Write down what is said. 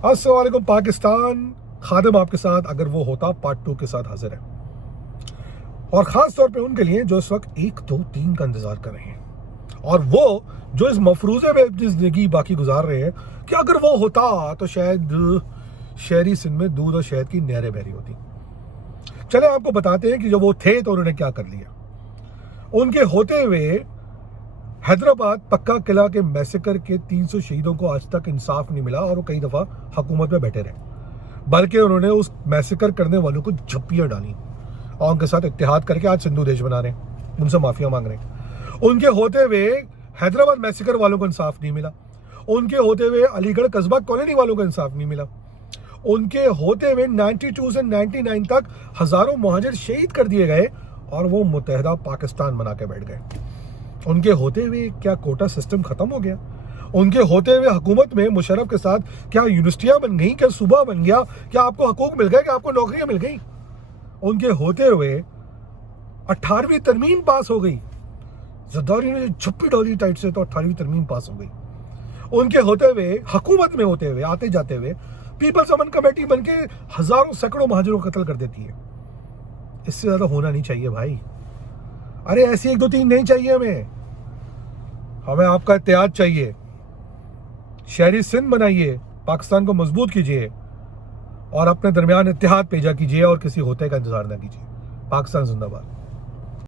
अस्सलाम वालेकुम पाकिस्तान, खादिम आपके साथ अगर वो होता पार्ट 2 के साथ हाजिर है, और ख़ास तौर पे उनके लिए जो इस वक्त 1, 2, 3 का इंतज़ार कर रहे हैं, और वो जो इस मफरूज़े में अपनी ज़िंदगी बाकी गुजार रहे हैं कि अगर वो होता तो शायद शहरी सिंध में दूध और शहद की नहरें बहरी होती। चले आपको बताते हैं कि जब वो थे तो उन्होंने क्या कर लिया। उनके होते हुए हैदराबाद पक्का किला के मैसेकर के 300 शहीदों को आज तक इंसाफ नहीं मिला और वो कई दफ़ा हुकूमत में बैठे रहे, बल्कि उन्होंने उस मैसेकर करने वालों को झप्पियाँ डाली और उनके साथ इत्तेहाद करके आज सिंधु देश बना रहे हैं, उनसे माफिया मांग रहे हैं। उनके होते हुए हैदराबाद मैसेकर वालों को इंसाफ नहीं मिला, उनके होते हुए अलीगढ़ कस्बा कॉलोनी वालों को इंसाफ नहीं मिला, उनके होते हुए 92 से 99 तक हज़ारों मुहाजिर शहीद कर दिए गए और वो मुत्तहदा पाकिस्तान बना के बैठ गए। उनके होते हुए क्या कोटा सिस्टम खत्म हो गया? उनके होते हुए हुकूमत में मुशर्रफ के साथ क्या यूनिवर्सिटियां बन गई, क्या सूबा बन गया, क्या आपको हकूक मिल गए, क्या आपको नौकरियां मिल गई? उनके होते हुए 18वीं तरमीम पास हो गई, जरदारी ने झप्पी डाली टाइट से तो 18वीं तरमीम पास हो गई। उनके होते हुए हुकूमत में होते हुए आते जाते हुए पीपल्स अमन कमेटी बन के हजारों सैकड़ों महाजरों को कत्ल कर देती है। इससे ज्यादा होना नहीं चाहिए भाई। अरे ऐसी 1, 2, 3 नहीं चाहिए हमें आपका इत्तेहाद चाहिए। शहरी सिंध बनाइए, पाकिस्तान को मजबूत कीजिए और अपने दरमियान इत्तेहाद पेजा कीजिए और किसी होते का इंतजार ना कीजिए। पाकिस्तान जिंदाबाद।